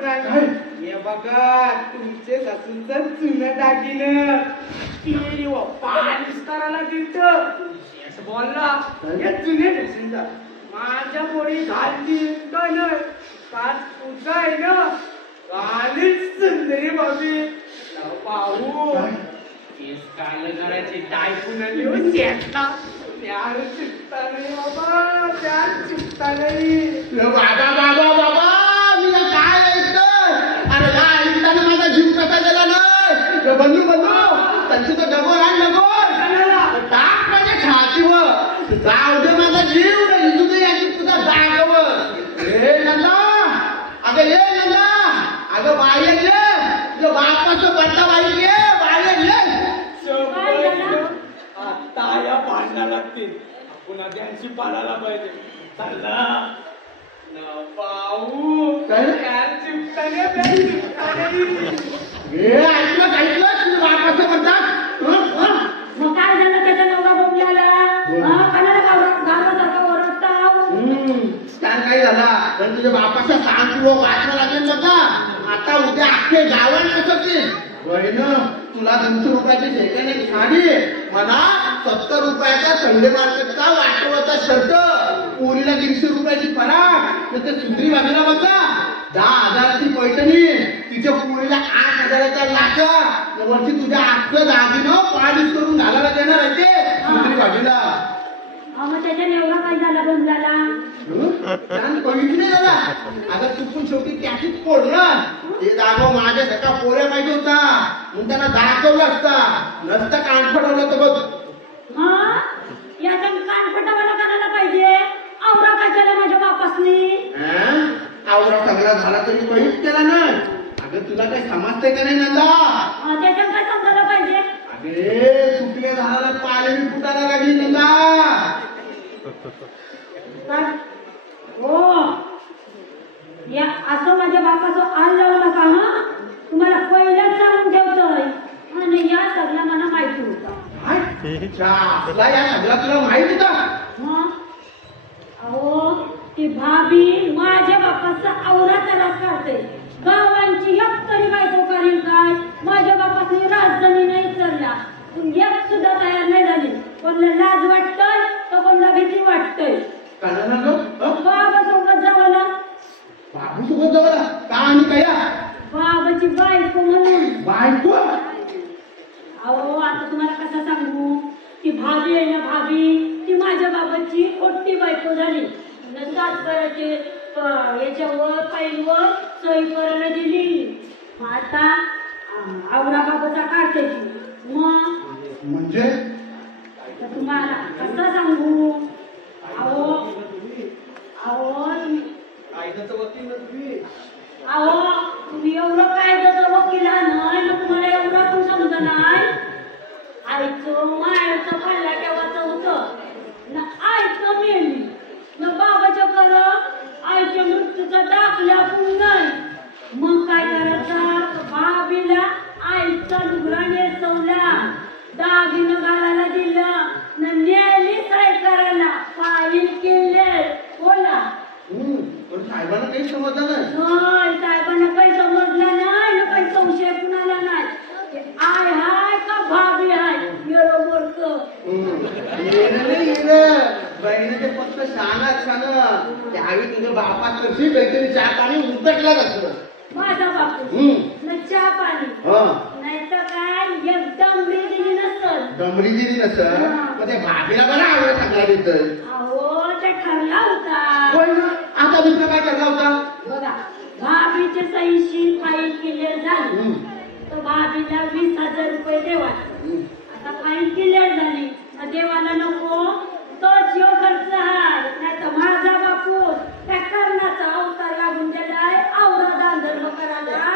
पण आहे. हे बघा तुमचे सासूचं जुनं दागिनं ती पालिश करायला दिलं बोलला हे जुने ड्रेसिंग माझ्या पोळी घालतील का नाही काच पूजा आहे ना घालीच सुंदरी बाबी पाहू केस काल करायची टाय पुन्हा लिहून घेतला प्यार चुकता नाही बाबा प्यार चुकता नाही बाबा बाबा बाबा मी काय ऐकतोय अरे या ऐकताना माझा जीव कसा गेला नाही बंधू बंधू त्यांची तर डबल आणि डबल टाक माझ्या छातीवर जाऊ दे माझा जीव नाही तुझे याची तुझा जागवर हे नंदा अगं ये नंदा अगं बाहेर ये तुझ्या बापाचं पडता बाहेर ये बाहेर ये आता या भांडणा लागतील पुन्हा त्यांची पाडायला पाहिजे चालला पाहू प्यार चुकता नाही प्यार चुकता नाही हे ऐकलं ऐकलं तुझ्या बापाचं म्हणतात मग काय झालं त्याच्या नवरा बोंबल्याला गावासारखा ओरडता काय झाला तर तुझ्या बापाचा सांग किंवा वाचवा लागेल नका आता उद्या अख्खे गावात नसतील बहिण तुला 200 रुपयाची सेकंड एक साडी मला 70 रुपयाचा संडे मार्केटचा वाटवचा शर्ट पोरीला 150 रुपयाची फराक तर सुंदरी बाजूला बघा 10,000ची पैठणी तिच्या पोरीला 8,000चा लाचा वरती तुझ्या आजचं दागिनं पालिश करून घालायला देणार आहे ते सुंदरी बाजूला मग त्याच्या नेवरा काय झाला बोंबल्याला बघितली झाला आता तू पण शेवटी त्याचीच पोड ना ते दाखव माझ्या सका पोऱ्या पाहिजे होता मग त्यांना दाखवलं असता नसतं कान फटवलं तर बघ याच्या कान फटावाला करायला पाहिजे आवरा काय केला माझ्या बापासनी आवरा सगळा झाला तरी काहीच केला ना अगं तुला काही समजतंय का नाही नंदा त्याच्यात काय समजायला पाहिजे अरे सुटल्या झाडाला पालेवी फुटायला लागली नंदा हो या असं माझ्या बापाचं आल लावू नका हा तुम्हाला पहिल्याच सांगून ठेवतोय आणि या सगळ्या मला माहिती होतं या सगळा तुला माहिती होता अहो ती भाभी माझ्या बापाचा आवरा त्रास काढते गावांची एक तरी बायको करील काय माझ्या बापाची राजधानी नाही चालला एक सुद्धा तयार नाही झाली कोणाला लाज वाटतय तर कोणाला भीती वाटतय बाबा सोबत जावला बाबू सोबत जावला का आणि काय बाबाची बायको म्हणून बायको अहो आता तुम्हाला कसं सांगू ती भाभी आहे ना भाभी ती माझ्या बाबाची खोटी बायको झाली सातबाराचे याच्यावर फाईलवर सही करायला दिली आता आवरा बाबाचा काढते ती मग म्हणजे तुम्हाला कसं सांगू अहो अहो अहो तुम्ही एवढं कायद्याचं वकील नाही मग तुम्हाला एवढं पण समजा नाही आईचं मायाचं खाल्ला केव्हाचं होतं ना आईचं मेली ना बाबाच्या करत आईच्या मृत्यूचा दाखला पण नाही मग काय करायचं भाभीला आईचा लुगडा नेसवला दागिनं घालायला दिलं ना नेली सही करायला फाईल केले बोला पण साहेबांना काही समजलं नाही साहेबांना काही समजलं नाही ना काही संशय कुणाला नाही आय हाय का भाभी हाय बरोबर बहिणी ते फक्त सांगा त्यावेळी तुझ्या बापात कशी काहीतरी चहा पाणी उतरला असं माझा बापू न चहा पाणी नाही तर काय एकदम दिली नसल डमरी दिली नसल मग त्या भाभीला बरं आवडत सांगला देत अहो ते ठरला होता आता दुसरं काय ठरला होता बघा भाभीचे सहीशी फाईल क्लिअर झाली तर भाभीला 20,000 रुपये देवाचे आता फाईल क्लिअर झाली देवाला नको तो जीव खर्च आहे नाही तर माझा बापू त्या कर्णाचा अवतार लागून गेलाय आवरा दांधर्म करायला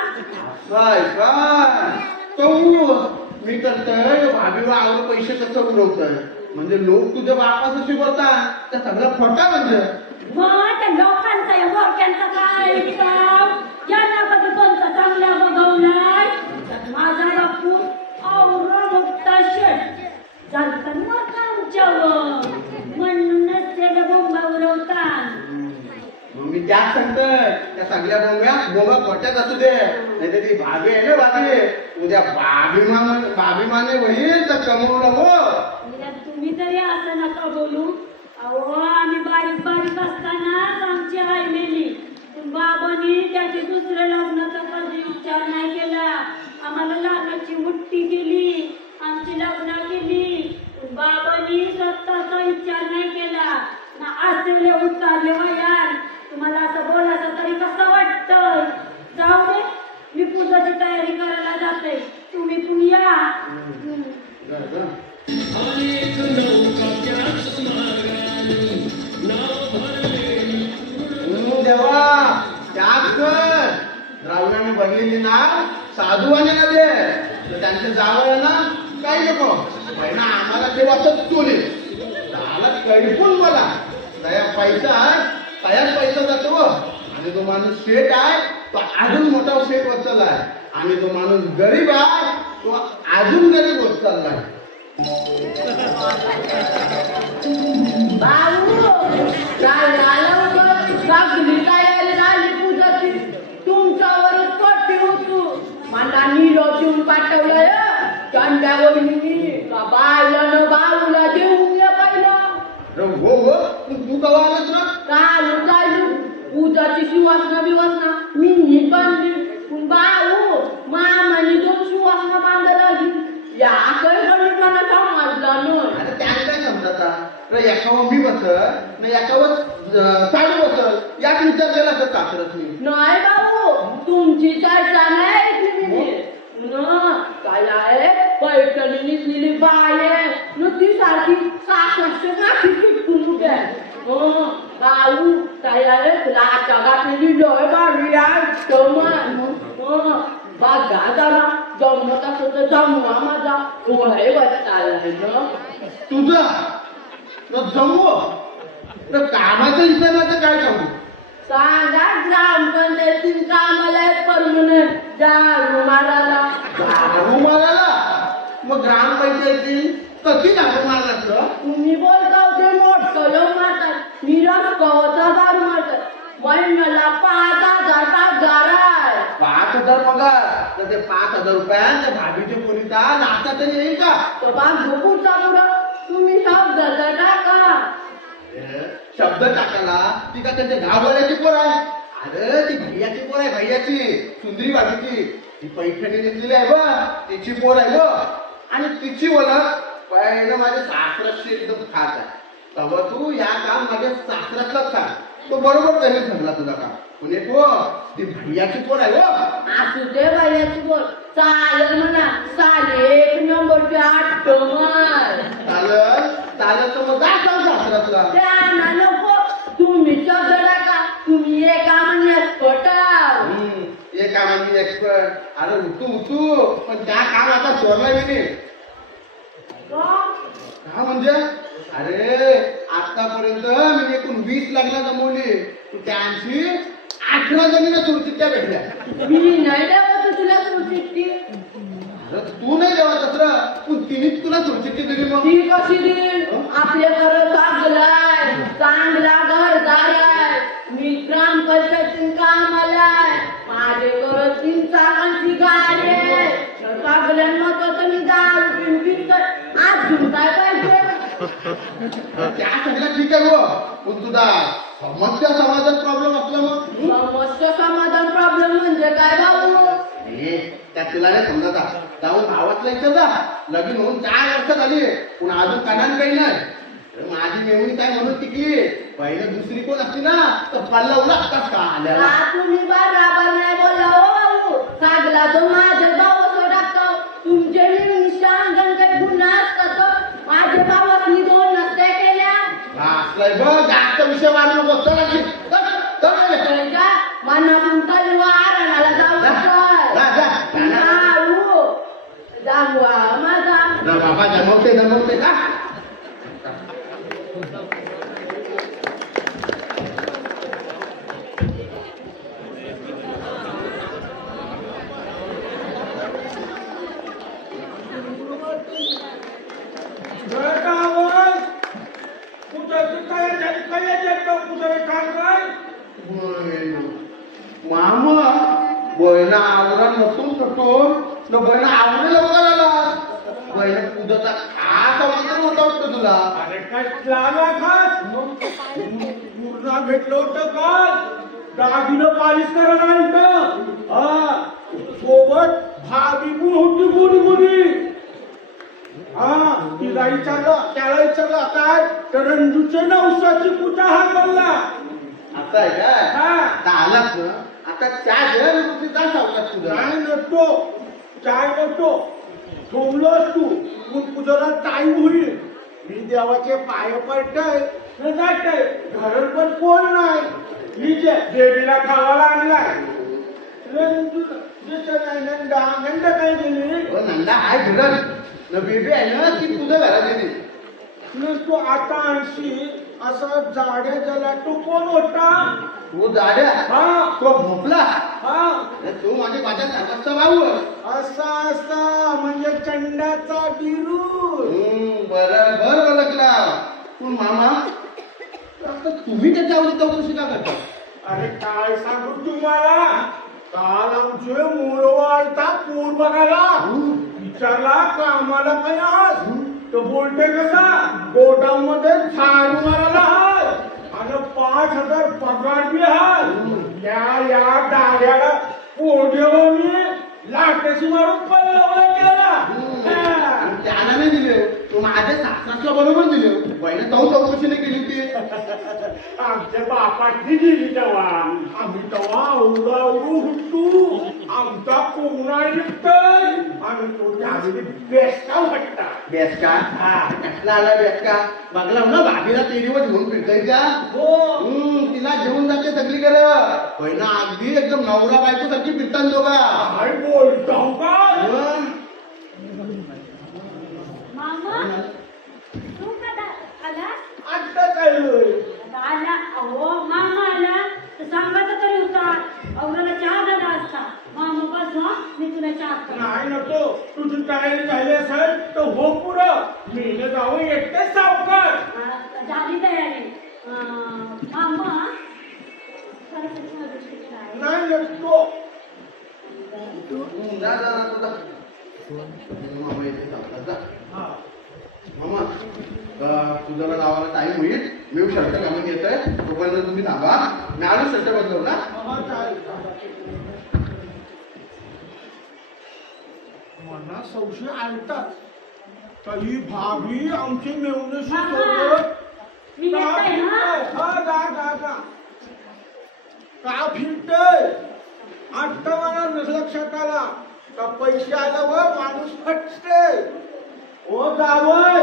काय काय तो मी करतोय भाभीला आवड पैसे कसं उडवतोय म्हणजे लोक तुझ्या बापाचं शिकवतात त्या सगळं खोटा म्हणजे मग त्या लोकांचा या मोठ्यांचा काय काम ज्यांना कधी कोणता चांगला बघवलाय माझा बापू आवरा मोठा शेट झालं मग आमच्यावर म्हणूनच त्याला बोंबा उडवतात मी त्याच सांगतोय त्या सगळ्या बोंगा खोट्यात असू दे, नाही तर ती भाभी आहे ना भाभी, उद्या भाभी माने होईल तर कमवलं हो. तुम्ही तरी असं नका बोलू. अहो आम्ही बारीक असतानाच आमची आई मेली, पण बाबांनी त्याची दुसऱ्या लग्नाचा कधी विचार नाही केला. आम्हाला लग्नाची मुठ्ठी केली, आमची लग्न केली, पण बाबांनी स्वतःचा विचार नाही केला ना. असले उतारले वयार तुम्हाला असं बोलायचं तरी कसं वाटतं? जाऊ दे, मी पूजाची तयारी करायला जाते, तुम्ही पण या. देवा त्याच कर रावणाने बनलेली ना साधूवाने ना दे, तर त्यांच्या जावं ना काही नको पहिला आम्हाला ते वाचत चोले झाला कळपून मला दया पैसा आहे, तयार पैसा जातो. आणि जो माणूस शेठ आहे तो अजून मोठा शेठ होत चाललाय, आणि जो माणूस गरीब आहे तो अजून गरीब होत चाललाय. तुमच्यावरच पट्टी होतो मला निरोजून पाठवलंय चंद्यावहिनी का बायला बाळूला जेवून पहिलं. हो तू कवा आलास ना? काल चालू पूजाची शिवासना बिवासना मी बांधली, पण बाळू मामानी 2 शिवासना बांधायला लागली. या मला समजला नाही. अरे त्याला काय समजता, एकावर मी बसल नाही एकावर चालू बसल याच विचार केला तर कात्रच मी नाही बाबू, तुमची चर्चा नाही ऐकली मी. काय आहे पैठणी निसलेली बाय न ती सारखी सासष्ट गाठी पिटून उभ्या. बाबू काय आहे तुला आता गाठलेली लय बारी बघा जरा जमत असं तर जमवा माझा कोणाही बसताय ना तुझा जमव तर कामाच्या विचाराचं काय सांगू? सांगा ग्रामपंचायतीत कामाला परमनंट दारू मारायला. दारू मारायला? मग ग्रामपंचायती कशी दारू मारलास? तुम्ही बोलता ते मोठं लोक मारतात, मी रस्त्यावरचा दारू मारतात. महिन्याला 5,000 पगार आहे. 5,000 पगार? तर ते 5,000 रुपयात त्या भाभीच्या पोरीचा नाता तरी येईल का? तो बांधू पुढचा पुढं तुम्ही शब्द टाका. शब्द टाकायला ती का त्यांच्या गाववाल्याची पोर आहे? अरे ती भैयाची पोर आहे, भैयाची सुंदरी बाजूची ती पैठणी घेतलेली आहे बघ, तिची पोर आहे बघ. आणि तिची ओळख पहिलं माझ्या सासऱ्याशी एकदम खास आहे. तेव्हा तू या काम माझ्या सासऱ्यातलाच खा, तो बरोबर त्यांनी सांगला तुझा काम. पुणे ती भैयाची पोर आहे बघ. असू दे भैयाची बोल चालेल म्हणा, साले 1 नंबरची आठवण चालत तर मग काय सांग सासऱ्यातला? त्यांना नको, तुम्ही शब्द टाका. तुम्ही एका म्हणण्यास पटाव. हे कामाची एक्सपर्ट. अरे उतू पण त्या काम आता सोडला मी. का म्हणजे? अरे आतापर्यंत मी एकूण 20 लग्न जमवली, त्यांची 18 जणीला सुरचित्त्या भेटल्या. मी नाही द्यावं तुला सुचिट्टी. अरे तू नाही देवा तसं, पण तिनेच तुला सुरचित्ती दिली. मग ती कशी देईल? आपल्या घर चांगलाय, चांगला घरदार आहे. मी ग्रामपंचायतीत कामाला आहे. माझे घर 3 चाकांची गाडी आहे. सगळ्यांना तर मी दारू पिऊन अजून काय पाहिजे? त्या सगळ्या ठीक आहे हो, पण तुझा समस्या समाधान प्रॉब्लेम असला मग समस्या समाधान प्रॉब्लेम म्हणजे काय बाबू? त्या तुला नाही समजता. जाऊन भावातला इथं जा, लगीन होऊन 4 वर्ष झाली, पण अजून कानान काही नाही. माझी मेवणी काय म्हणून टिकली, पहिलं दुसरी कोण असती ना तर पल्ला उलटताच का आल्या. तुम्ही बराबर नाही बोला हो बाबू. सागला तो माझे भाऊ टाकतो. तुमचे मेवणीच्या अंगण काही गुन्हा असतात. माझे भावानी 2 नसत्या केल्या. असलाय बघ, जास्त विषय वाढू नको. चला की मना म्हणता आरणाला जाऊ माझा बाबा जमवते का? नसून नसून तो बहिण आवडे लवकर आला बहिण तुझा खास आमंत्रण होता वाटतं तुला. अरे कसला ना खास पूर्ण भेटलं होतं काल दागिनं पालिश करायला आलतं. हा सोबत भाभी पण होती कोणी कोणी. हा तिला विचारलं त्याला विचारलं काय तर रंजूच्या नवसाची पूजा हा करला. असं आहे काय हा आता आलाच ना आता त्या घरी जा सावकाश तुझा. काय नसतो काय नसतो सोडलोस तू पण पूजाला टाईम होईल. मी देवाचे पाय पडतय न जातय घरात पण कोण नाही. मी जे देवीला खावाला आणलाय नंदा काय गेली नंदा आहे घरात न बेबी आहे ना ती तुझ्या घरात येते. तू आता आणशी असा जाड्या जला तू कोण होता. तू जाड्या हा तो भोपला हा तू माझ्या सारखाचा भाऊ असा असा म्हणजे चंडाचा बिरू. बरोबर ओळखला पण मामा आता तुम्ही त्याच्यावर चौकशी का करता. अरे काय सांगू तुम्हाला काल आमचे मोरवाळता पूर बघायला विचारला कामाला काय आज तो बोलते कसा गोडाऊन मध्ये झाडू मारायला हाय आणि 5,000 पगार बी हाय. या दाड्याला पोरदेव मी लाटाशी मारून पल्लवला केला. त्याला नाही दिले तू माझ्या सासऱ्याला बरोबर दिले बहिणी चौकशी नाही केली होती. आमच्या बापाची गेली तेव्हा आम्ही तेव्हा आवडू होतो. आमचा कोणा निघतोय आणि तो त्यावेळी बेस्टा वाटता. बेसका कसला आला बेसका बघला ना भाभीला तेरीवर घेऊन फिरताय का. तिला घेऊन जाते सगळीकडे बहिणा अगदी एकदम नवरा बायको सारखी फिरतात दोघा. काय बोलतो का मामा तू कदा आला आता काय आला अहो मामा आला तर सांगायचं तरी होता. अवघाला चहा झाला असता. मामा बस हा मी तुला चहा करते. नाही नको तुझी तयारी झाली असेल तर हो पुरं मी जाऊ एकटे सावकार. झाली तयारी मामा सरस्वती मधुश्री काय नाही नको जा जा तुझा मामा येते सावकाश जा. मामा तुझा गावाला टाइम होईल मी शर्ट घालून येत आहे तोपर्यंत तुम्ही थांबा मी आलो शर्ट बदलव ना. मला संशय आणतात तरी भाभी आमची मेवणीशी सोबत मी येते हा का फिरतय. आता मला लक्षात आला का पैसे आल्यावर माणूस फटते. ओ जावय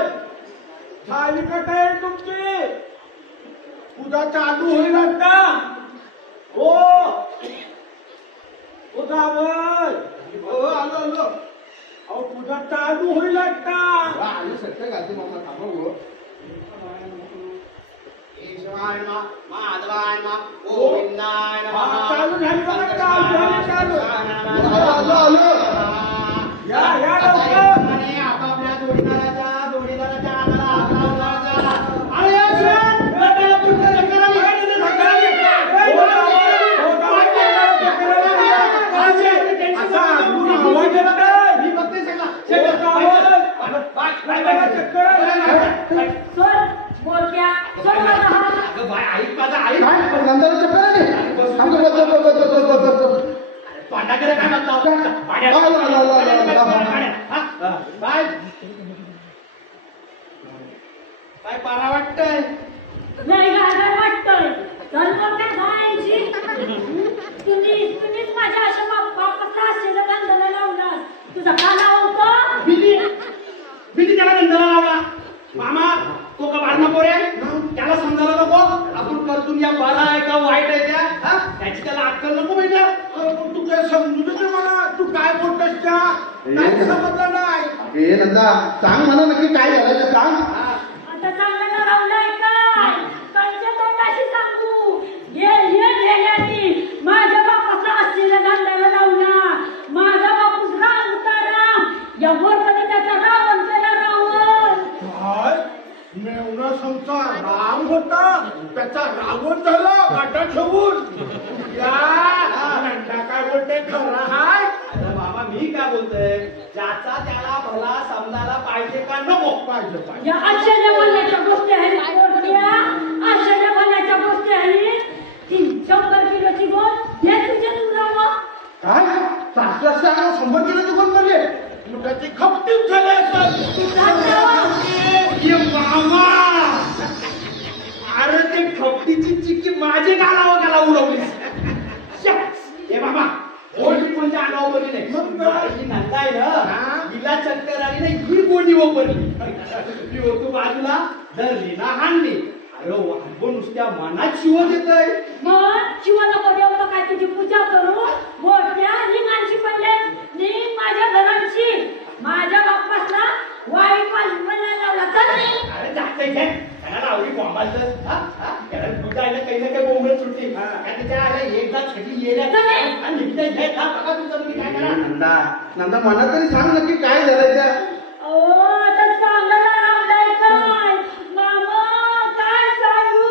झाली का तयारी तुमची पूजा चालू होईल आता. ओ जावय आलो आलो अहो पूजा चालू होईल आता. आलो शर्ट घालते मामा थांबा गो. चालू झाली बघा चालू आलो आलो या लवकर. आपापल्या जोडीदाराच्या काय पारा वाटतंय. नाही गाडा वाटतोय तर मग काय जायची. तुम्हीच माझ्या अशा बापाचा असलेलं बंधन लावलास. तुझा का नाव होतं बिली त्याला गंधला लावला. मामा तो का वारणा पोरे त्याला समजायला नको आपण करतून या बरा आहे का वाईट आहे त्या त्याची त्याला अक्कल नको भेटला. तू काय समजू दे मला तू काय बोलतोस त्या काही समजलं नाही. हे नंदा सांग मला नक्की काय झालं ते सांग. आता चांगलं लावलंय काय कालच्या तोंडाशी सांगू. गेल्यानी माझ्या बापाचा असलेलं गांधायला लावला. माझा बापूस राम उताराम या वरमध्ये त्याचा रावण केला रावण. काय मेवणा समचा राम होता त्याचा रावण झाला काटा ठेवून. या नंदा काय बोलते खरं हाय. पाहिजे या आश्चर्य बोलण्याच्या गोष्टी आहेत पोरक्या, आश्चर्य बोलण्याच्या गोष्टी आहेत. ती 100 किलोची गोल हे तुझ्या दुरावं. काय सासरा सांगा 100 किलोची गोल म्हणजे मग त्याची खपटीच झाली ये मामा अरे ते खपटीची चिक्की माझी गालावर उडवलीस. हे बाबा गोडी म्हणजे आणावं बरी नाही. माझी नंदा आहे ना हिला चक्कर आली नाही ही गोडी वापरली. मी होतो बाजूला धरली ना हाणली. अरे वाढवून नुसत्या मनात शिव देतय. मग शिवाला बजावलं काय तुझी पूजा करू मोठ्या लिंगांची पडले लिंग माझ्या घरांची माझ्या बाप्पासला वाईट वाजवायला लावला तर अरे जास्त घे त्याला आवडी बॉम्बाचं त्याला दुधायला काही ना काही बोंबळ सुटते. त्याच्या आल्या एकदा छटी येल्या आणि निघता घे बघा तुमचं तुम्ही काय करा. नंदा मला तरी सांग नक्की काय झालंय त्या. आता चांगला रामलाय काय मामा काय सांगू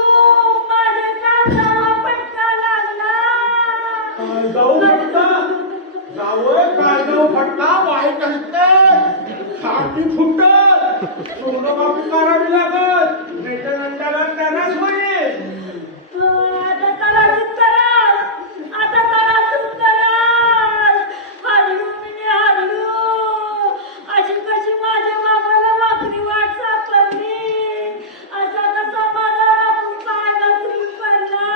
माझ्या कानाला पटका लागला. जाऊ फटका जावं काय जाऊ फटका वाईट असते. छाती फुटत सोनं कापी करावी लागत नाही तर नंदाला त्यालाच होईल. आता त्याला सुतराल आता त्याला सुतराल हल्लू मी हल्लू अशी कशी माझ्या मामाला वाकडी वाट सापडली. असा कसा माझा पाय घसरून पडला.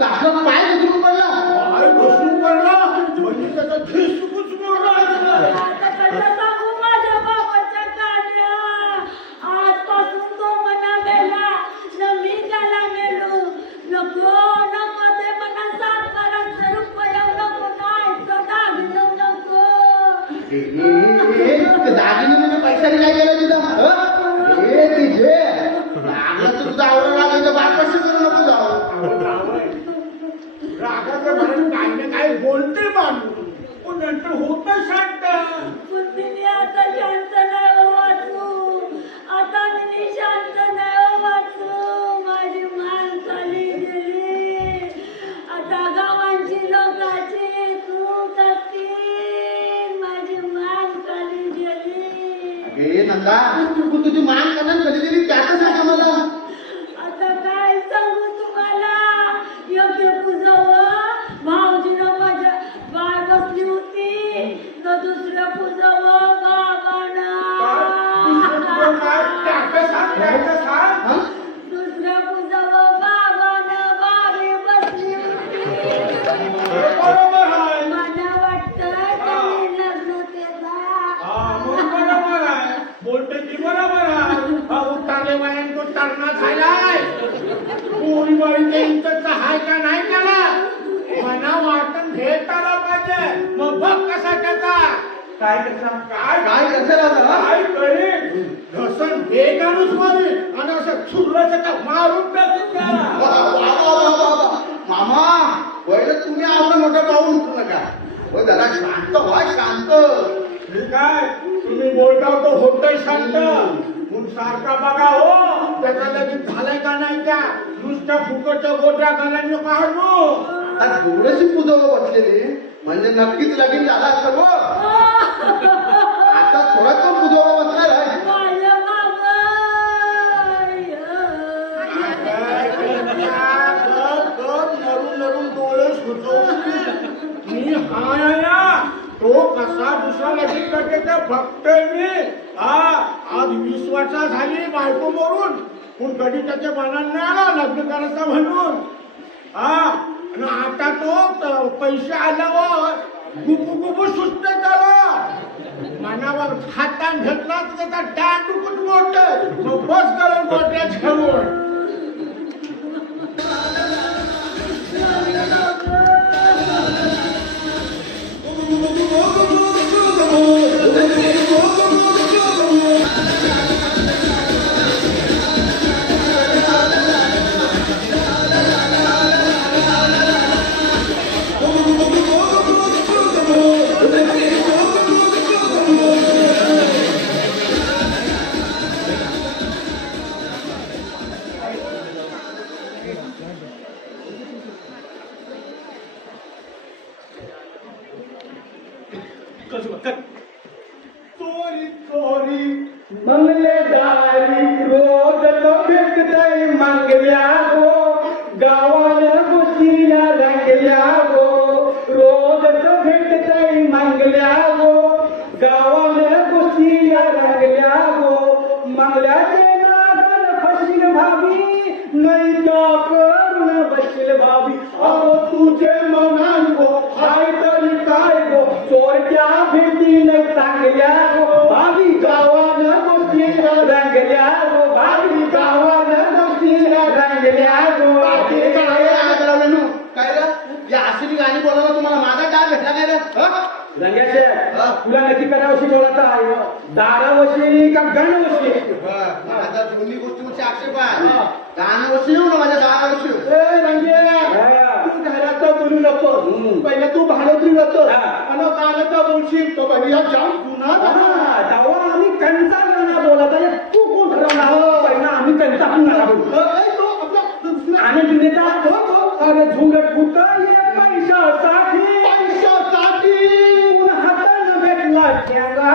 सासरा पाय घसरून पडला. पाय घसरून पडला म्हणजे त्याचा ठेसूच मोडला. आता कसं सांगू माझ्या बाबाच्या काड्या आजपासून तो मना मेला न मी त्याला मेलो. नको नको ते मना 7,000 रुपये नको नाही तो दागिनो नको. दागिने म्हणजे पैशाने काय केलं तिथं हे तिथे लागलं तर तुझं आवडलं लागायचं बापाशी करू नको जाऊ. रागाचं म्हणून काही ना काही बोलते माणूस पण नंतर होतं शांत. मी आता शांत नाही हो वाचू. आता मी शांत नाही हो वाचू. माझी मान खाली गेली. आता गावांची लोकांची तू टाकतील माझी मान खाली गेली. अगे नंदा तू तुझी मान करणार कधी कधी त्याचं सांगा मला. आता काय सांगू तुम्हाला योग्य पूजावं भाऊजीनं माझ्या बाय बसली होती न दुसऱ्या पूजावं बाबानं दुसऱ्या पूजावं बाबानं बाबी बसली होती. मला वाटतं त्यांनी लग्न केलं. बोलते ती बरोबर आहे. उतारले वयान तो तरणा झालाय. पोरी बाई इंटरचा हाय का नाही त्याला मना वाटण घेताला पाहिजे. मग बघ कसा त्याचा काय करेल घसन बेगानच मध्ये आणि असं चुरलं का मारून टाकून मामा पहिले तुम्ही आवडं मोठं पाहून उठू नका. जरा शांत व्हा शांत. ठीक आहे तुम्ही बोलता तो होतय शांत. मग सारखा बघा हो त्याचा लगेच झालाय का नाही का नुसत्या फुकटच्या गोट्या घालायला काढू. थोडीशी पुजवं बसलेली म्हणजे नक्कीच लगीन झाला असं हो. आता थोडा तो पुजवं बसणार आहे. माझ्या मामा नरून नरून डोळे सुचवतील. मी हाय ना तो कसा दुसरा लगीन करते ते बघतोय मी. आज 20 वर्ष झाली बायको मरून पण कधी त्याच्या मनात नाही आला लग्न करायचा म्हणून. आणि आता तो पैसे आल्यावर गुपू सुस्त त्याला मनावर हातान घेतला तर त्याचा डांडूकच मोठ मग बस करून गोट्या घेऊन. चोरी चोरी भाभी अहो तुझे मनान गो हाय तरी काय गो चोरट्या भेटीने चांगल्या गो भाभी गावानं गोष्टी रंगल्या गो भाभी गावानं गोष्टी रंगल्या गो काय रे या असली गाणी बोलायला तुम्हाला माझा काय भेटला काय रे रंग्याचे तुला नक्की कटावशी बोलायचा आहे दारावशी का गणवशी माझा दोन्ही गोष्टीवरची आक्षेप आहे गाणवशी येऊ ना माझ्या दारावशी तू घराचा बोलू नको पहिला तू भाडोत्री होतो आणि गाण्याचा बोलशील तो बघूया जाऊन पुन्हा जेव्हा आम्ही कंचा गाणं बोलत तू कोण ठरवणार पहिला आम्ही कंचा पुन्हा बोलू आणि जुनेचा अरे झुंगट कुठं ये पैशासाठी हातानं भेटला ठेंगा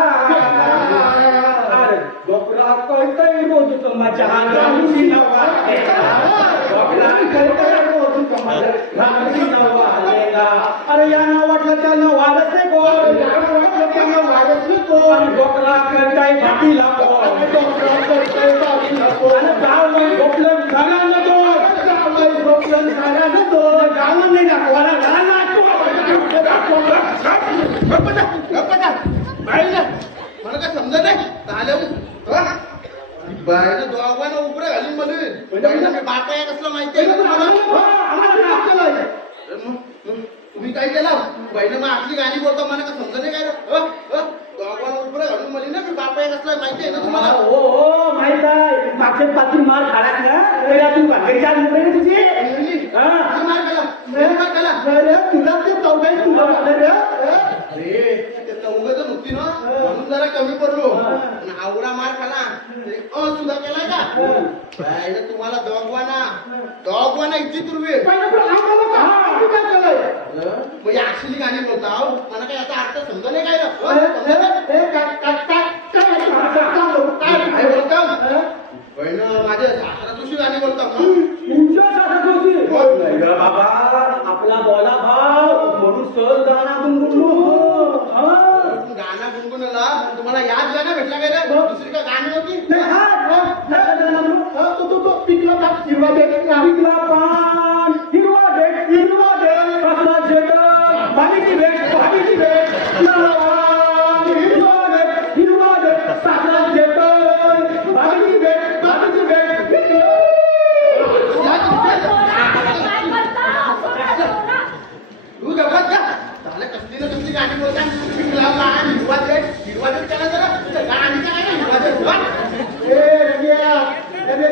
अरे डोकरा कळतय रोज माझ्या हाताची नवा डोकरा कळतय रोज माझ्या नवा लेला अरे यानं वाटलं त्यानं वाढत नाही कोण वाटलं त्यानं वाढत नाही कोण डोकरा कळतय भाटीला कोण डोकरा कळतय भाटीला कोण आणि गाव नाही डोकलं घरानं दोन गाव नाही डोकलं घरानं दोन गाव नाही दाखवायला घरानं मला काय समजत नाही बाहेर दोघांना उपरे घालून मला बापा आहे कसलं माहिती आहे तुम्हाला तुम्ही काय केलं बहिणी मग आपली गाणी बोलतो मला काय समजत नाही काय दोघांना उपरे घालून मला ना मी बापा आहे कसलं माहिती आहे ना तुम्हाला हो माहित आहे मागच्या पाठी मार खालास ना तू भाकरीच्या मुंबई तुझी मार केला तुला ते चौघाई तुला चौघच नव्हती ना म्हणून जरा कमी पडलो आवडा मार खाला सुद्धा केलाय का तुम्हाला दोघवाना इच्छित तुर्वे मग अशी गाणी बोलता मला काय याचा अर्थ समजा नाही काय बोलता माझ्या सासरा तुझी गाणी बोलता तुमच्या सासरा बाबा आपला बोला भाव म्हणून सहज गाणं गाणं गुणगुणला तुम्हाला याद गाणं भेटला काय रे दुसरी का गाणी होती तो पिकला पान हिरवा दे कसला शेट भाजीची भेट हिरवा दे सासरा शेट भाजीची भेट तू जबरदस्त झालं कसली ना कसली गाणी बोलता पिकला पान हिरवा देठ त्याला जरा गाणीचा काय हिरवा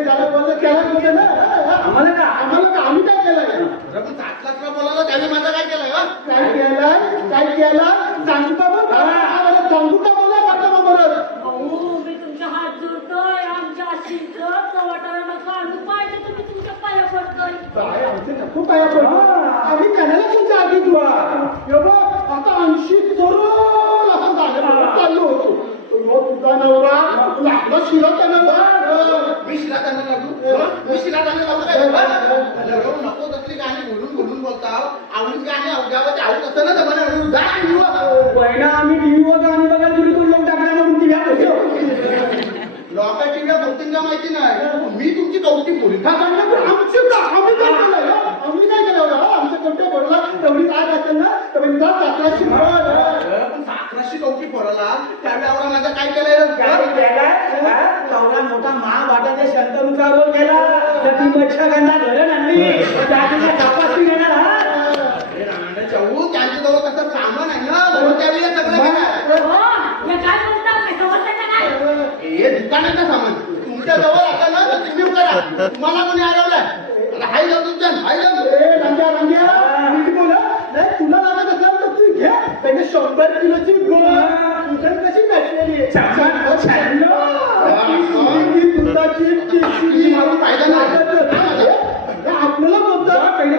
त्याला बोललं त्याला बोलते ना आम्हाला का आम्ही काय केलं सातला बोलायला त्याने माझा काय केलं काय केलं सांगू का बोला करता बरोबर मी तुमच्या हात जोडतोय आमच्या आशीचं चवटाला काढून पाहिजे तुम्ही तुमच्या पाया पडतोय आमचे नको पाया पडतो आम्ही कॅनला तुमच्या आधी तुला आता 80 करोड असं झालं चाललो होतो तुझा नवरा तुला आपला शिरा मी शिला त्यांना लागू नको तसली गाणी बोलून बोलता आवडीच गाणी अवघ्यावर आवडत असतं ना तर पहिला आम्ही टीव्हीवर गाणी बघायला तुला तो लोक टाकल्या म्हणून ती लोकांची बोलतील का माहिती नाही मी तुमची कौतिक बोलीन आम्ही काय केलं आमच्या कोणत्या बोलला तेवढी काय असेल ना तेवढी साखराशी कौतिक बोलायला त्यावेळेला माझा काय केलंय चौदा मोठा महाभारताच्या शंतनूचा रोल केला तर ती मच्छगंधा धरण आणली तपासणी घेणार चौऊ त्यांच्या जवळ कसं सामान आहे ना म्हणून त्यावेळेला सगळं हे दुकानाचं सामान तुमच्या जवळ आता ना तर तुम्ही करा तुम्हाला कोणी हरवलाय हाय जाऊ तुमच्या हाय तुला लागत असेल तर तू घे त्याने 100 किलोची गोळी कशी भेटलेली आपल्याला बोलता पहिले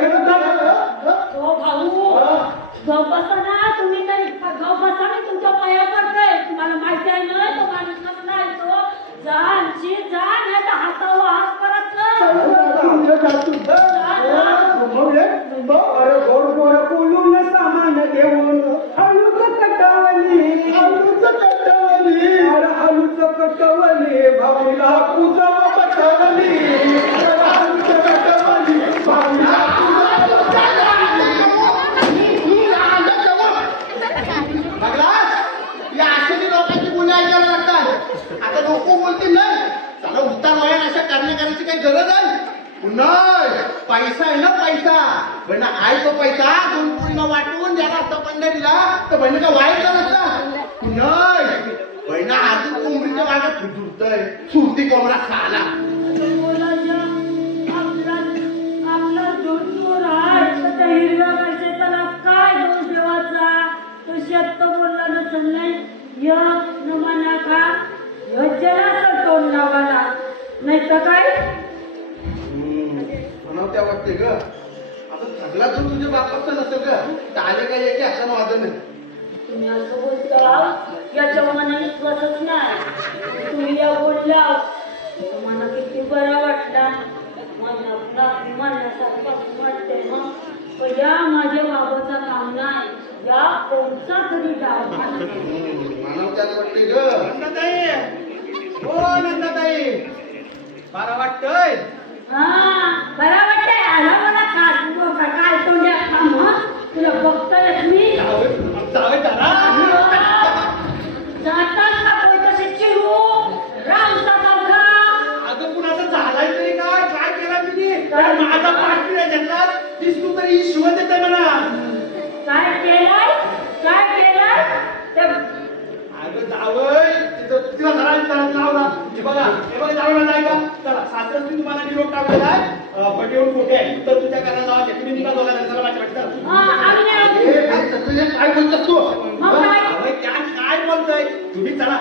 भाऊ बसा ना तुम्ही तरी बसा मी तुमच्या पाया पडतोय तुम्हाला माहिती आहे ना तो माणूस कसला आहे तो जाणची जाण नाही तर हातावर हात अरे गोड गोड बोलून सामान देऊन हळूच कटवली अरे हळूच कटवली भाऊला पूजा पटवली हळूच कटवली भाऊला बहिणा आहे तो पैसा 2 पोळीनं वाटून द्यायला असता पंढरीला तर बहिणी का वाईट नसता नाही बहिणा अजून कोंबडीच्या मागे फिरतोय सुरती कोंबडा खाला बोलायच्या आपला जो चोर आहे तर त्या हिरव्या त्याला काय दोष देवाचा तो शेत बोलला नसेल नाही य न म्हणा का ह्याच्याला तोंड लावायला नाही तर काय म्हणून त्या वाटते ग आता सगळा जो तुझ्या बापाचा नसेल ग टाले काय याची हातानं वाजत नाही तुम्ही असं बोलता याच्या मनाने विश्वासच नाही तुम्ही या बोलल्या मला किती बरा वाटला मला म्हणण्यासारखं वाटते मग पण या माझ्या बाबाचा काम नाही या कोणचा तरी डाव मानव त्यात वाटते ग नंदाताई हो नंदाताई बरं वाटतंय हा बरा वाटतंय आला मला काय तोंड्या काम तुला बघतोय मी जावे त्याला जातात का पैसे चिरू रामचा बघा अगं कुणाचा झालाय तरी काय केला मी माझा पाठी आहे जन्नात दिसतो तरी शिवत येते म्हणा काय केलंय अगं जावय तिला घरात लावला हे बघा जावं नाही का चला सासरच मी तुम्हाला निरोप टाकलेला आहे पटेवून कुठे आहे तर तुझ्या घरात जावा तुम्ही निघा दोघा चला माझ्या काय बोलतोस तू त्या काय बोलतोय तुम्ही चला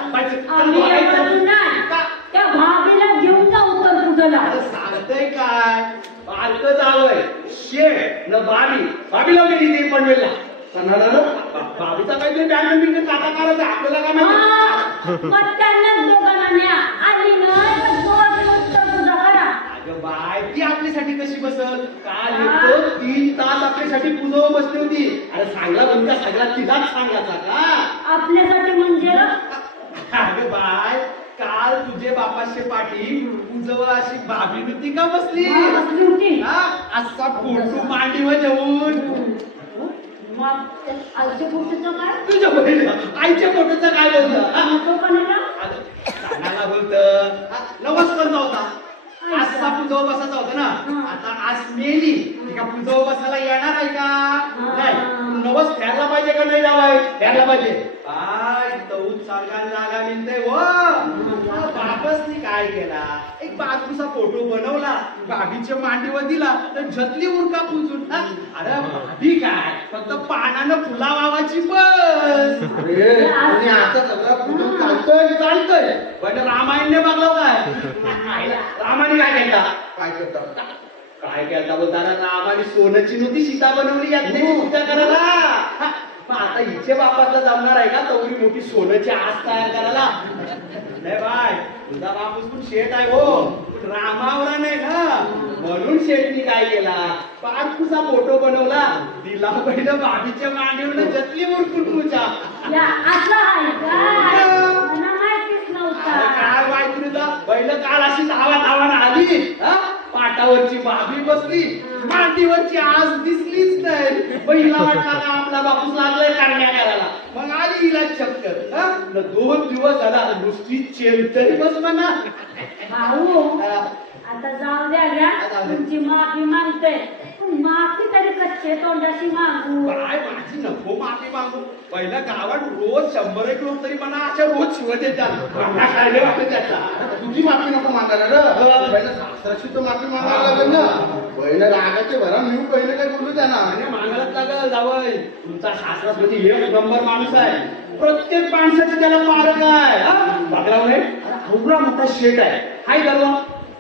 त्या भाभीला घेऊन जाऊ तर तुझला सांगतय काय बारक जावय शेठ न बाबी लावली तिथे पनवेलला बाबीचा काहीतरी बँक बिंक खाता करायचं आपल्याला काय माहिती मग त्यांनाच दोघांना न्या आली नाही तुझा करा अगं बाय ती आपल्यासाठी कशी बसल काल येतो 3 तास आपल्यासाठी पूजव बसली होती अरे सांगला बंद सगळा तिलाच सांगायचा का आपल्यासाठी म्हणजे अगं बाय काल तुझे बापाशे पाठी पूजव अशी बाबी नव्हती का बसली होती असा फोटो मांडीवर जाऊन मग आईच्या फोटोचं काय तुझ्या आईच्या फोटोचं काय बोलतं तो कोणाला कानाला बोलतं नमस्कार होता आजचा पूजव बसायचा होता ना आता आज मेली का पूजव बसायला येणार आहे का नाही नवस फेरला पाहिजे का नाही लावाय फेरला पाहिजे काय तऊच सरकार जागा मिळते हो बापच ती काय केला एक बाजूचा फोटो बनवला बाबीच्या मांडीवर दिला तर झतली उरका पुजून अरे भाभी काय फक्त पानानं फुला वावाची बस अरे आता सगळं पूजून चालतोय पण रामायणने बघलं काय रामाने काय केलता बोलताना रामाने सोन्याची नव्हती सीता बनवली यात नाही पूजा करायला आता हिचे बापातला जमणार आहे का तेवढी मोठी सोन्याची आस तयार करायला नाही बाय तुझा बापूस पण शेठ आहे हो रामावरा नाही ना म्हणून शेठनी काय केला पाठचा फोटो बनवला दिला पहिलं बाबीच्या मांडीवर जतली उरकून तुझ्या काय माहिती तुझा पहिलं काल अशी धावानं आली पाटावरची बाबी बसली मांडीवरची आज दिसलीच नाही पहिला वाटला का आपला बापूस लागलाय करण्या करायला मग आली हिला चक्कर 2 दिवस झाला नुसती चेमतरी बस म्हणा भाऊ आता जाऊ द्या तुमची माफी मागते माफी तरी कच्चे तोंडाशी मागू काय माझी नको माफी मागू पहिल्या गावात रोज 100 लोक तरी म्हणा अशा रोज शिवत येतात तुझी माफी नको मागायला रे पहिलं सासराची तर माफी मागायला लागेल ना पहिलं रागाचे भरा मी पहिलं काय बोलू त्यांना मागायलाच लागल जावय तुमचा सासरा म्हणजे 1 नंबर माणूस आहे प्रत्येक माणसाची त्याला मारक आहे बघलाव नाही एवढा मोठा शेट आहे हाय गर्व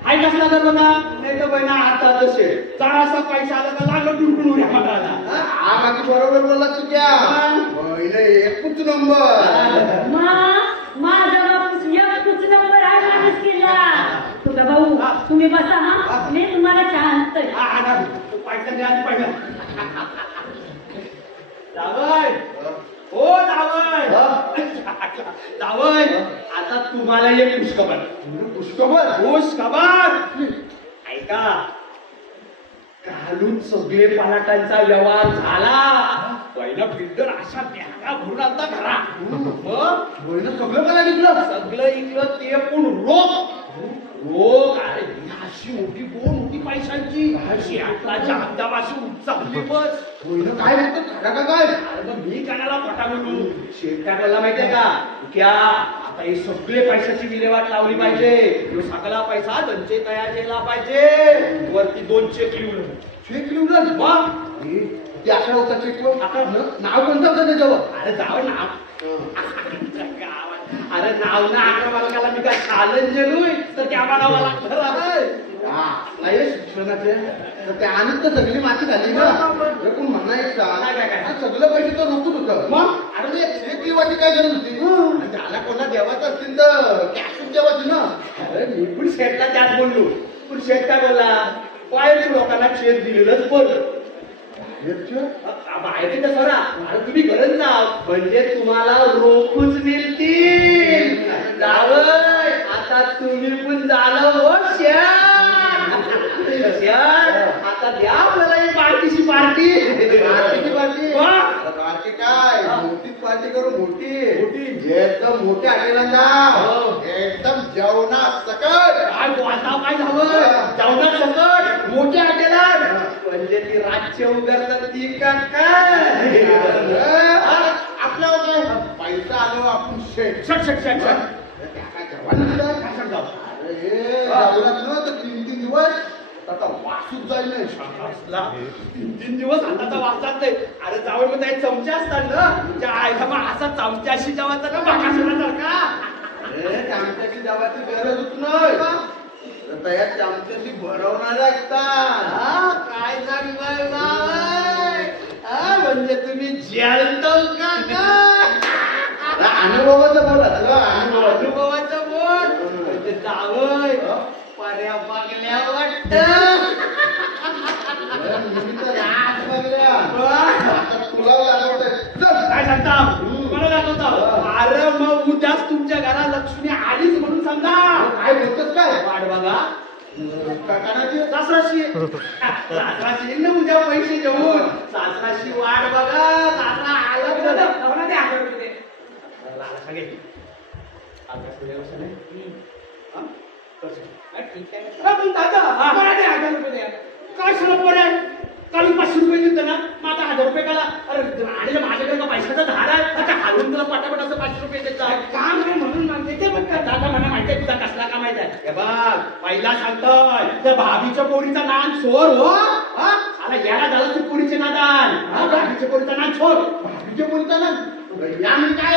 हाय कसला गर्व ना नाही तर बहिणा आता तसे असा पैसा आला का लागलं टुटून उड्या मारायला हा बाकी बरोबर बोलला चुक्या पहिलं 1 नंबर माझा बापूस 1 नंबर आहे माणूस केला तुला भाऊ तुम्ही बसा हा मी तुम्हाला चहा आणतोय जावय हो जावय आता तुम्हाला एक पुष्कबर ऐका घालून सगळे पालाटांचा व्यवहार झाला पहिला बिल्डर अशा बॅगा भरून आता घरा मग सगळं काय विकलं ते पण रोख हो काय अशी मोठी बोन होती पैशांची अशी आताच्या हद्दापाशी उचालली बस होईना काय म्हणतो खरा का काय अरे मग मी कानाला खोटा बोलू शेठ काय बोलला माहितीये का क्या आता हे सगळे पैशाची विल्हेवाट लावली पाहिजे तो सगळा पैसा त्यांचे तयार केला पाहिजे वरती 2 चेक लिहून चेक लिहून मग ते अकरा होता चेक नाव कोणतं होतं त्याच्यावर अरे जाऊ नाव अरे नाव ना आक्रमकाला मी काय चॅलेंज दिलोय तर त्या नावाला लागतं नाही शिक्षणाचे तर त्या आनंद सगळी माती झाली ना कोण म्हणायचं सगळं पैसे तर नव्हतं होतं मग अरे चेक लिवायची काय गरज होती त्याला कोणा देवाचं असतील तर कॅशच देवाची ना अरे मी पण शेठला त्याच बोललो पण शेठ काय बोलला पायच लोकांना चेक दिलेलंच बरं माहिती का सरा अरे तुम्ही गरज ना म्हणजे तुम्हाला रोखूच मिळतील जावय आता तुम्ही पण झालं हो आता द्या मला एक पार्टीची पार्टी पार्टी काय मोठीच पार्टी करू मोठी एकदम मोठ्या हॉटेलांना एकदम जेवणा सकट काय बोलता काय झालं जेवणात सकट मोठ्या हॉटेलात म्हणजे ती राज्य उघडतात ती का काय आपल्या पैसा आलो आपण शेट शट शट शट शट काय सांगतो तर 3 दिवस आता वासूच जाईल नाही 3 दिवस आता वाचतात नाही अरे जावं मग काही चमचे असतात ना त्या आयला मग असा चमच्याशी जेवायचा का बाकासारखा चमच्याची जेवायची गरजच नाही तयार चमच्याशी भरवणार असतात काय सांगताय म्हणजे तुम्ही जेलतो का अनुभवाचं बोला अनुभवाचं बोल म्हणजे जावय पर्या बघल्या वाटत काय सांगता मला दाखवता अरे मग उद्याच तुमच्या घरात लक्ष्मी आलीच म्हणून सांगा काय बोलतोस काय वाट बघा सासराशी सासराशी ना उद्या पैसे घेऊन सासराशी वाट बघा सासरा आला काय सुलभ पडे काल 500 रुपये देतो ना मग आता 1000 रुपये काला अरे आणि माझ्याकडे का पैशाचा धार आहे आता हालून तुला पटापट असं 500 रुपये देतात काम नाही म्हणून मागते ते पण दादा मला माहितीये तुझा कसला का माहिती आहे हे बघ पहिला सांगतोय त्या भाभीच्या पोरीचा नान सोर हो आला याला झालं तू पोरीचे नादान भाभीच्या पोरीचा नान सोर भाभीच्या पोरीचा नान या मी काय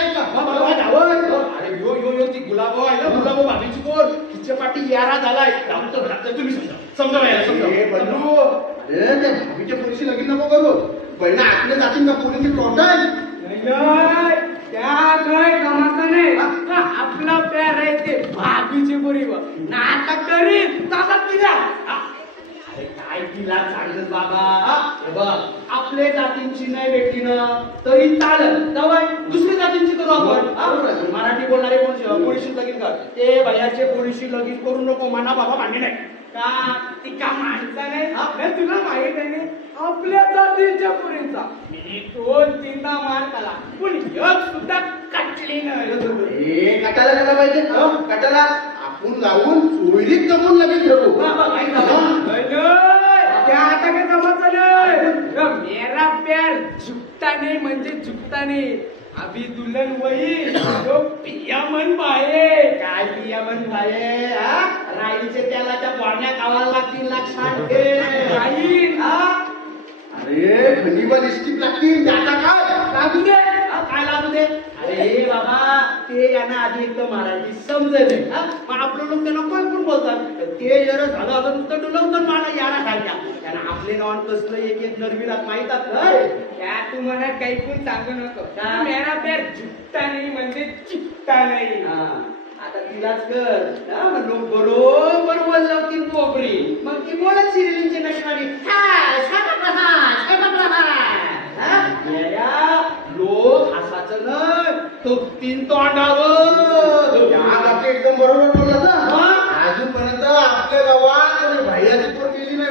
अरे यो यो यो ती गुलाबो आहे ना गुलाबो भाभीची पोर तिच्या पाठी यारा झालाय तुम्ही समजा बंधू अरे त्या भाभीच्या पोरीशी लगीन नको करू पहिला आपल्या जातील का पोरीची टोटल त्या काय कामाचं नाही आपला प्यार आहे ते भाभीची पोरीवर नाटक करी तासात तिला अरे काय तिला सांगत बाबा हे बघ आपल्या जातींची नाही भेटली ना तरी चालत तेव्हा दुसऱ्या जातींची करू आपण मराठी बोलणारे कोण पोरीशी लगीन कर ते भयाचे पोरीशी लगीन करू नको मना बाबा मान्य नाही का ती का माणसा नाही तुला माहित आहे आपल्या जातीच्या पुरीचा मी 2-3दा मार खाला पण एक सुद्धा कटली नाही कटाला गेला पाहिजे कटाला आपण जाऊन चोरीत जमून लगेच ठेवू त्या आता काय जमाचं नाही मेरा प्यार झुकता नाही म्हणजे झुकता नाही अभी दुल्हन वही तो पियामन बाये काय पियामन बाये राईचे त्याला त्या बोलण्या गावाला लागतील लक्षात घे राई अरे खनिबा लिस्टिक लागतील त्याचा काय लागू दे काय लागू दे अरे बाबा ते यांना आधी एकदम मराठी समजत मग आपलं लोक त्यांना कोण बोलतात ते जर झालं अजून नुसतं डुलवतं मला याला सारख्या त्यांना आपले नॉन कसलं एक नरविरात माहित असतं त्या तू मला काही पण सांगू नको मेरा प्यार झुकता नाही म्हणजे चिकता नाही आता तिलाच कर लोक बरोबर बोलवतील पोपरी मग ती बोलत सिरियलची नशवाडी लोक हसाचं न तो 3 तोंडावर एकदम बरोबर बोलला ना अजूनपर्यंत आपल्या गावात भैयाची पोर केली नाही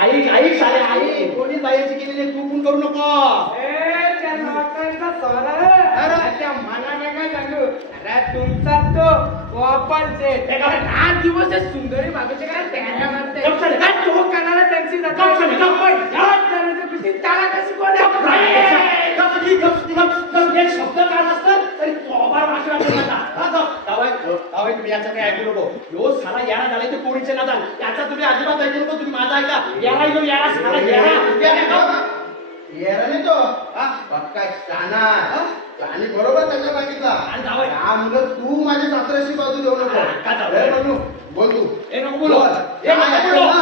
आई आई सारे आई कोणी बायाची केली नाही तू पण करू नको त्या मला काय सांगू अरे तुमचा तो गोपालचे हे काय? 8 दिवस ते सुंदरी बागेचे काय तयाऱ्या मारते गप साले, काय? तो कानाला त्यांची गप साले, गप. त्याला कशी कोण एक शब्द काढ असतात तरी तोबार भाषा तुम्ही याचं काही ऐकू नको. ह्यो साला याला झालाय ते पोरीचे नादान याचा तुम्ही अजिबात ऐकू नको. तुम्ही माझा ऐका. याला येऊ याला साला येराने तो काय शाना आणि बरोबर त्याच्या सांगितला. आणि जावई. हा मुलं तू माझ्या सासऱ्याशी बाजू देऊ नको. का जावई? म्हणू बोल तू. हे नको बोलो. हे काय नको आहे बोलो. ना?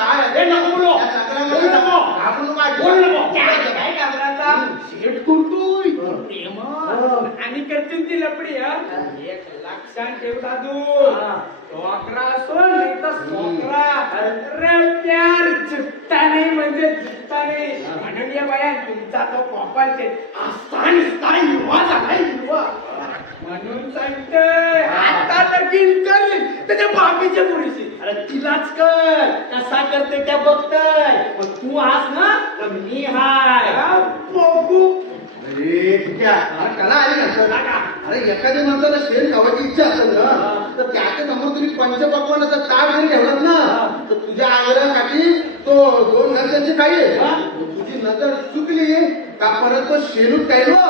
काय हे नको बोलो. त्या सासऱ्याला बोलू नको. आपण नको ऐकू. बोलू नको. काय कामराचा शेट करतोय प्रेम आणि करतील ती लपडी एक लक्षात ठेव दादू सोकरा असो नाही तर सोकरा अरे प्यार चिट्टा नाही म्हणजे चिट्टा नाही म्हणून या बाया तुमचा तो कॉपालचे आसान युवा झालाय युवा म्हणून सांगतोय आता लगीन करील त्याच्या बाबीच्या पुरीशी. अरे तिलाच कर कसा करते त्या बघतय. पण तू हास ना तर मी हाय. बघू अरे ठीक आहे त्याला आली ना. अरे एखाद्या माणसाला शेण खावायची इच्छा असेल ना तर त्याच्या समोर तुम्ही पंचपक्वानाचा ताट जरी ठेवलात ना तर तुझ्या आग्रहासाठी तो 2 घंट्यांची काही तुझी नजर चुकली का परत तो शेणूत काढलो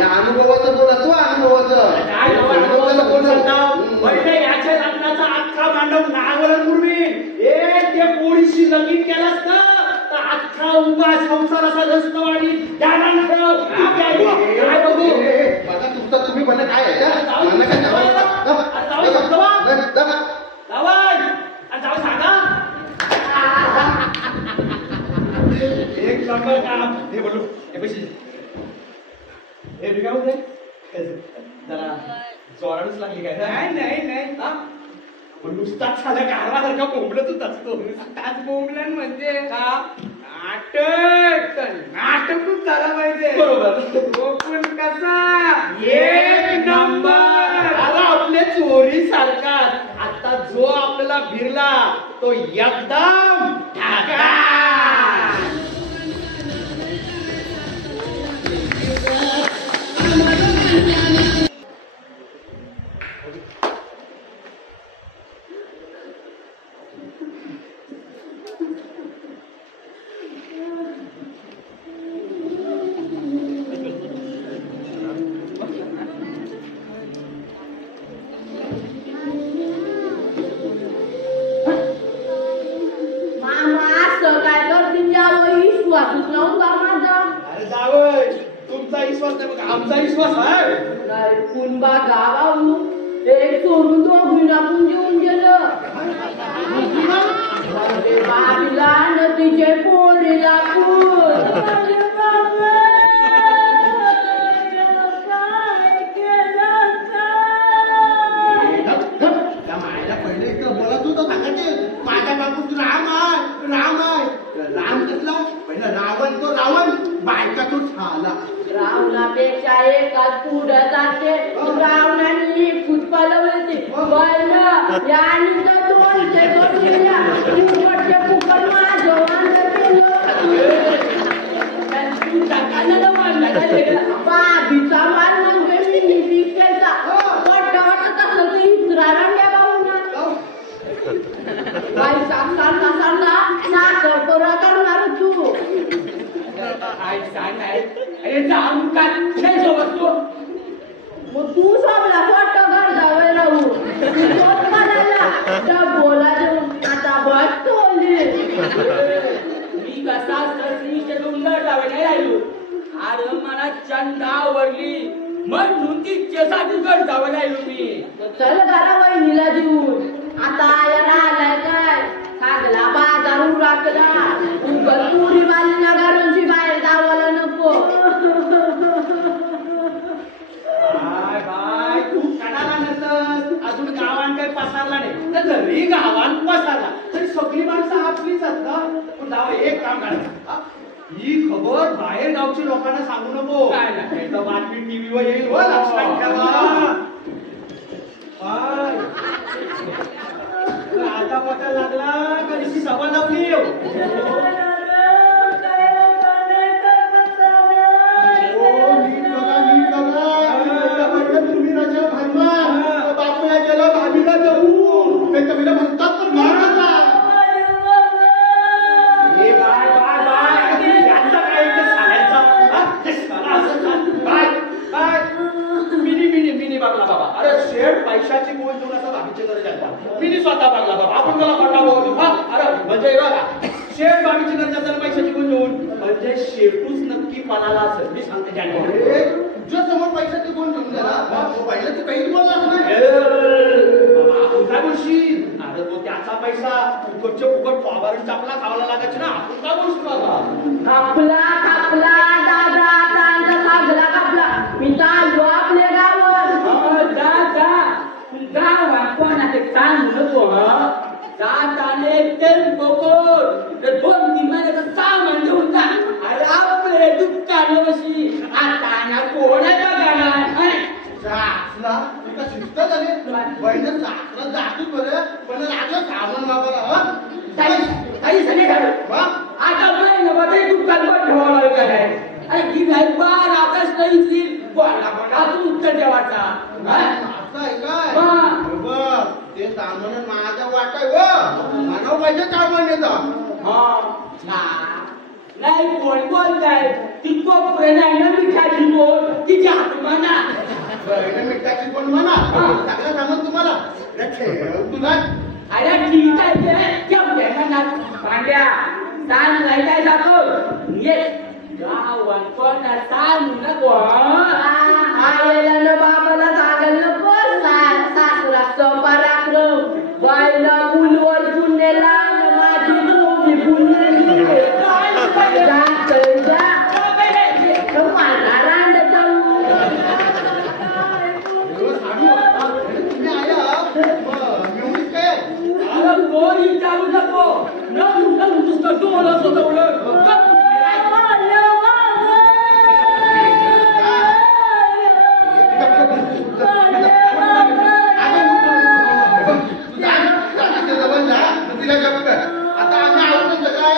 या अनुभवाचं बोला तू अनुभवाचं काय अनुभवाचं बोलतो? पहिले याच्या लग्नाचा अख्खा मांडव नागवरण मुरमी ते पोरीशी लगीन केलास ना तर अख्खा उभा संसार असा रस्तवाडी जाणार ठेव. काय बघू बघा तुमचा तुम्ही म्हणा काय आहे का? जाऊ म्हणणं काय? जाऊ सांगा एक नंबर काम. हे बोलू हे पैसे हे बिघा होते जरा जोराडच लागली काय. नाही हा? पण नुसताच झालं गारवासारखा कोंबडतच असतो. ताज बोंबलन म्हणजे नाटकच झाला पाहिजे. बरोबर. तो पण कसा एक नंबर. आता आपल्या चोरी सारखा आता जो आपल्याला भिरला तो एकदम ठाका. अरे जावय तुमचा विश्वास नाही मग आमचा विश्वास आहे. कुणबा गावाहून एक सोडून दोघींना पण जेवून गेलं. बाबीला नदीचे पोरीला त्या मायला पहिले इथं बोलत होतं सांगायचे माझ्या बाबूत राम आहे. राम कसला पहिला रावण तो रावण बायका तो झाला. रावणापेक्षा एकाच पुढे जाते. रावणाने फुटपालवली याने तर 2 गेल्या फुकट माझं बाबीचा माल म्हणजे मी पिकेचा वाटत असलं तर इतरा रंग्या भाऊना बाई सांगता साखर पोरा करणार तू. काय सांगाय अरे जाऊन काय नाही सोबत तू मग तू सबला फोटो घर जावे राहू बोलायचं आता बस तोली. मी कसा श्रीचे डोंगर जावे नाही राहिलो. अरे मला चंदा आवडली म्हणून तिच्यासाठी घर जावं राहिलो मी. चल घरा वहिनीला देऊन आता याला आलाय काय सागला बाजार उराकला उगल पुरी बालीला घरांची बाहेर जावायला नको. बाय तू कडाला नसत अजून गावान काही पसारला नाही तर जरी गावान पसारला तरी सगळी माणसं आपलीच असतात. पण जावं एक काम करायचं ही खबर बाहेर गावची लोकांना सांगू नको. काय नाही. नाही तर बातमी टीव्हीवर येईल हो लक्षात ठेवा. आता पता लागला कधीची सभा लावली. नीट बघा तुम्ही राजा भांडवा बापया शेटूच नक्की पणाला असेल मी सांगते जाणवलं. अरे, तुझ्या समोर पैशाची कोण घेऊन गेला पहिलं तू काहीच बोललास नाही. आपण काय बोलशील? अरे तो त्याचा पैसा फुकटच्या फुकट फॉबारून चापला खावायला लागायचे ना. आपण काय बोलशील बाबा? कापला कापला दादा तांजा सागला कापला मी चाललो आपल्या गावात. गावात कोणाचे सांग नको जाताने तेल पकड 2-3 महिन्याचं सामान घेऊन जा. अरे आपले दुकान बशी आता ना कोण आहे बघा. सासरा तुला शिस्त झाली बहिण सासरा जातो बरं पण लागलं सामान वापरा काही झाले का वा आता महिन्यामध्ये दुकान पण ठेवावं लागेल. अरे की नाही बार आकाश नाही येईल कोणा कोणा तू उत्तर देवाचा. असं आहे काय हा. बरोबर ते सामान माझ्या वाटाय व मानव पाहिजे काय म्हणण्याचा नाही कोण बोलताय ती कोपरे नाही ना मिठाची बोल तिच्या हात म्हणा. बहिण मिठाची पण म्हणा सगळं सामान तुम्हाला तुला अरे ठीक आहे ते केवढ्या म्हणा पांड्या सांग नाही काय जातो ये गावात कोणा सांग नको. आईला न बाबाला सांगायला नको सासरा सपाराक्रम बाईला फुलवर पुण्याला माझी नवरी पुण्याली मला रांड तुम्ही आया मिळून काय अरे कोणी चालू नको न नुसतं डोळं सोडवलं. आता आम्ही आवडून सगळं आहे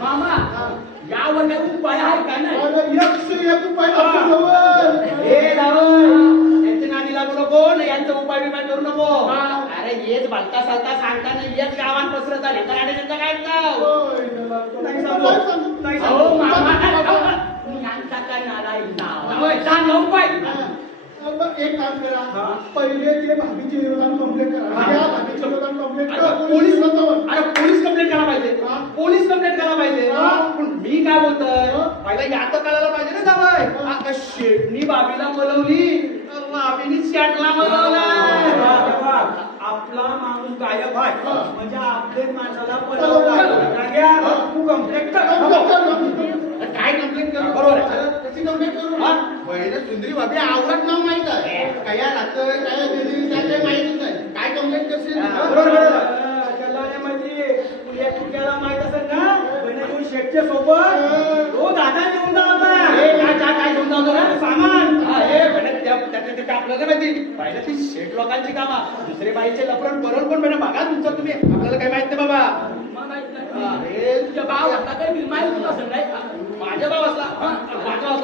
मामा यावर काही उपाय आहे का नाही? हे जावं यांच्या नादी लागू नको ना यांचा उपाय बिपाय करू नको. अरे येच भलता सालता सांगताना येच गावात पसरत आले तर आणि त्यांचा काय नाव नाही सांगू नाही अहो, सांगू मामा यांचा काय नारायण नाव सांग उपाय. एक काम करा पहिले ते भाभीची विरोधात कंप्लेंट करा त्या भाभीच्या विरोधात कंप्लेंट करा पोलीस पोलीस अरे पोलीस कंप्लेंट करायला पाहिजे. पोलीस कंप्लेंट करायला पाहिजे. हा. पण मी काय बोलतोय पहिला यात कळायला पाहिजे ना जावय आता शेटनी बाबीला बोलवली बाबीनी शेटला बोलवला. आपला माणूस गायब आहे म्हणजे आपले माणसाला पळवला. तू कंप्लेंट काय कंप्लेंट करू बरोबर आहे. कशी कंप्लेंट करू हा? पहिले सुंदरी भाभी आवडत नाव माहित आहे काय लागतं काय दिली काय काही माहितीच नाही काय कंप्लेंट करशील तुला माहित असेल ना पण शेटच्या सोबत तो दादा घेऊन काय घेऊन जातो ना सामान त्याच्या आपल्याला माहिती पाहिलं ती शेट लोकांची कामा दुसरे बाईचे लपरण परळ पण बघा बघा तुमचं तुम्ही आपल्याला काही माहित नाही बाबा. अरे तुझ्या भाव आता काही माहिती नसेल नाही. माझ्या भाव असला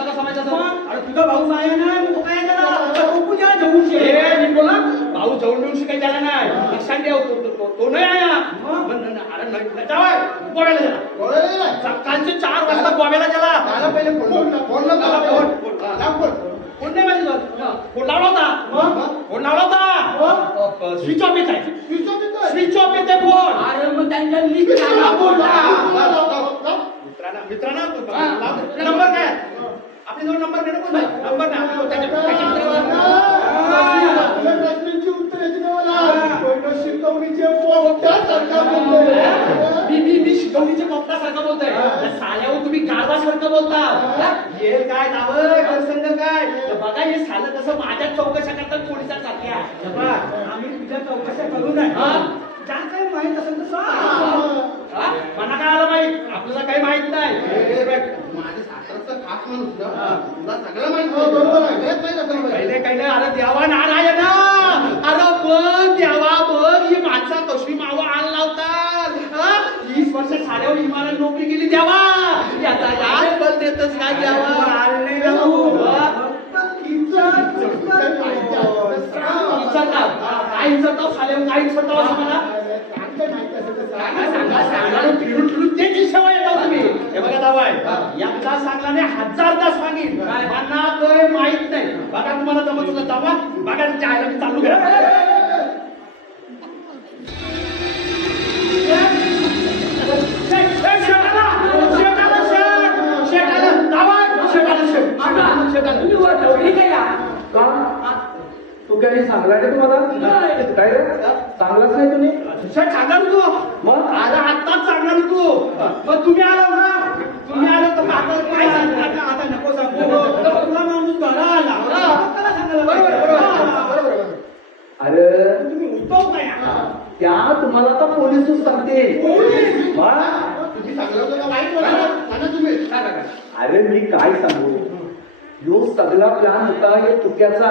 का समाजाचा अरे तुझा भाऊ आहे ना तू काय तुझ्या जेवून मी बोला भाऊ जवळ मिळून शिकाय त्याला नाही लक्षात ठेव तो नाही आया अरे नाही जावाय गोव्याला गेला सकाळचे 4 वाजता गोव्याला गेला. मला पहिले फोन फोन नाही माहिती फोन लावला होता. फोन लावला होता स्विच ऑफ येत आहे. स्विच ऑफ येते फोन. अरे मग त्यांच्या मित्राला बोलला. मित्रांना नंबर काय आपल्या जवळ नंबर नाही कोण नंबर नाही त्याच्या शिकवणीचे पोपटासारखं बोलताय साल्यावर तुम्ही गाढवासारखं बोलता. येल काय नाव संघ काय बघा हे सालं कसं माझ्या चौकशा करतात पोलिसांसारख्या. आम्ही तुझ्या चौकशा करू नये ज्या काही माहित असेल तर मला काय आलं माहित आपल्याला काही माहित नाही. माझ्या सासऱ्याचा खास माणूस ना तुला सगळं माहिती पहिले काही नाही अरे देवा नारायण अरे बघ देवा बघ ही माणसा कशी मावा आण लावतात. 20 वर्ष साड्यावर इमारत नोकरी केली देवा याचा याच बल देतच काय देवा काही चढताव साल्यावर काही चढताव असं मला सांगा फिरून फिरून त्याची सवय येतो तुम्ही. हे बघा दावा आहे एकदा सांगला नाही 1000दा सांगेन मला काही माहित नाही बघा तुम्हाला जमत होतं जावा बघा चायला मी चालू करा तू काही सांगला नाही तुम्हाला काय रे सांगलाच नाही तुम्ही सांगा तू मग आता आत्ताच सांगणार तू मग तुम्ही आलो ना तुम्ही आलो तर आता काय सांगणार आता नको सांगू तुला माणूस घरा आला बरोबर अरे तुम्ही उठवत नाही त्या तुम्हाला आता पोलीसच सांगते तुम्ही सांगलं होतं का वाईट बोलायला सांगा तुम्ही अरे मी काय सांगू यो सगळा प्लॅन होता हे चुक्याचा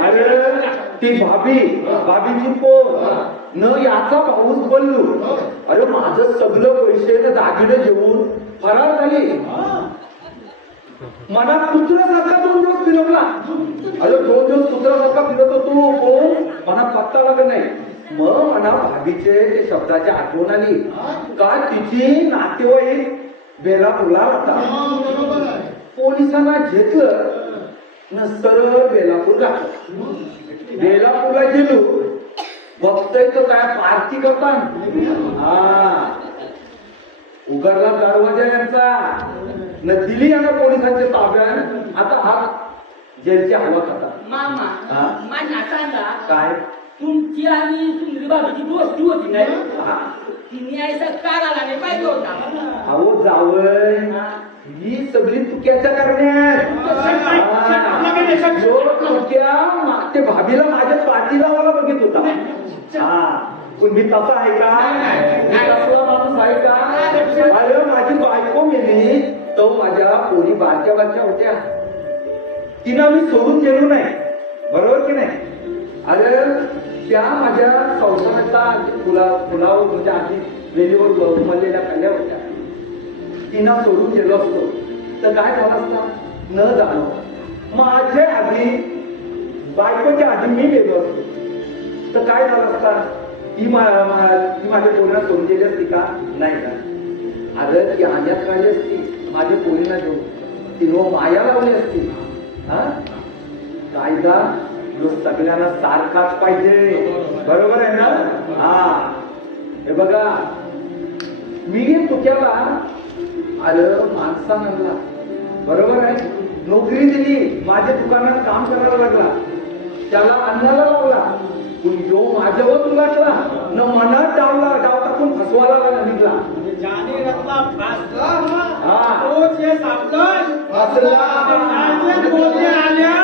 अरे ती भाभीची पोर न याचा पाऊस बोललो अरे माझं सगळं पैसे न दागिने घेऊन फरार झाली मला कुत्र्यासारखा 2 दिवस फिरवला अरे 2 दिवस कुत्र्यासारखा फिरत होतो मला पत्ता लागत नाही मग मला भाभीचे ते शब्दाची आठवण आली का तिची नातेवाईक बेलापूरला होता पोलिसांना घेतलं न सरळ बेलापूर घातलं बेलापूरला गेलो बघतोय तर काय पार्टी करतात उघडला दरवाजा यांचा न दिली यांना पोलिसांच्या ताब्यात आता हा जेलची हवा खातात मामा मला सांगा काय तुमची आणि सुंदरी बाबीची गोष्टी होती नाही तिने ऐसा काढायला नाही पाहिजे होता अहो जावय ही सगळी चुक्याच्या करण्यात ते भाभीला माझ्या पाठीला मला बघित होता पण मी तसा आहे का तसला माणूस आहे का अरे माझी बायको गेली तो माझ्या पोरी बारक्या होत्या तिला मी सोडून गेलो नाही बरोबर की नाही अरे त्या माझ्या संसाराचा फुलावर म्हणजे आधी वेलीवर उमललेल्या कन्या होत्या तिला सोडून गेलो असतो तर काय झालं असता न जाणं माझ्या आधी बायकोच्या आधी मी गेलो असतो तर काय झालं असता ती माझ्या पोरीला सोडून गेली असती का नाही का अरे ती आण्यात काढली असती माझ्या पोरीला घेऊन तिनं माया लावली असती कायदा सगळ्यांना सारखाच पाहिजे बरोबर आहे ना हे बघा मी तुक्याला अरे माणसा आणला बरोबर आहे नोकरी दिली माझ्या दुकानात काम करायला लागला त्याला अन्नाला लावला पण जो माझ्यावर उलटला न मनात डाव टाकून फसवायला निघला जाने रत्ना फासला बोलणे आल्या